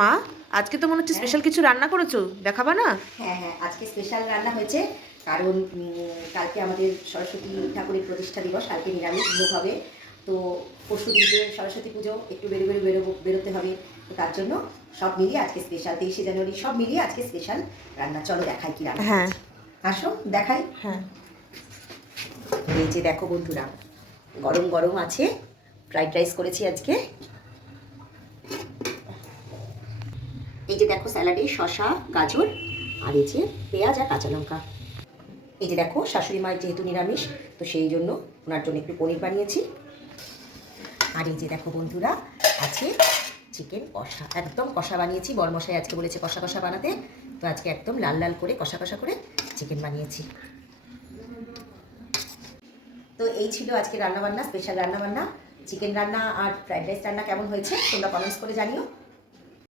মা, আজকে তো মনে হচ্ছে হ্যাঁ স্পেশাল কিছু রান্না করেছো, দেখাবা না? হ্যাঁ হ্যাঁ, আজকে স্পেশাল রান্না হয়েছে। কারণ কালকে আমাদের সরস্বতী ঠাকুরের প্রতিষ্ঠা দিবস, কালকে নিরামিষ ভোগ হবে। তো পরশু দিনকে সরস্বতী পুজো, একটু বেরোতে হবে। তো তার জন্য সব মিলিয়ে আজকে স্পেশাল 23শে জানুয়ারি, সব মিলিয়ে আজকে স্পেশাল রান্না। চলো দেখাই কি রান্না হ্যাঁ করেছি। আসো দেখাই। হ্যাঁ। এই যে দেখো বন্ধুরা, গরম গরম আছে ফ্রাইড রাইস করেছি আজকে। এই যে দেখো স্যালাডে শসা, গাজর, আর এই যে পেঁয়াজ আর কাঁচা লঙ্কা। এই যে দেখো শাশুড়ি মায়ের যেহেতু নিরামিষ, তো সেই জন্য ওনার জন্য একটু পনির বানিয়েছি। আর এই যে দেখো বন্ধুরা, আছে চিকেন কষা, একদম কষা বানিয়েছি। বরমশাই আজকে বলেছে কষা কষা বানাতে, তো আজকে একদম লাল লাল করে কষা কষা করে চিকেন বানিয়েছি। তো এই ছিল আজকে রান্নাবান্না, স্পেশাল রান্নাবান্না। চিকেন রান্না আর ফ্রাইড রাইস রান্না কেমন হয়েছে তোমরা কমেন্টস করে জানিও।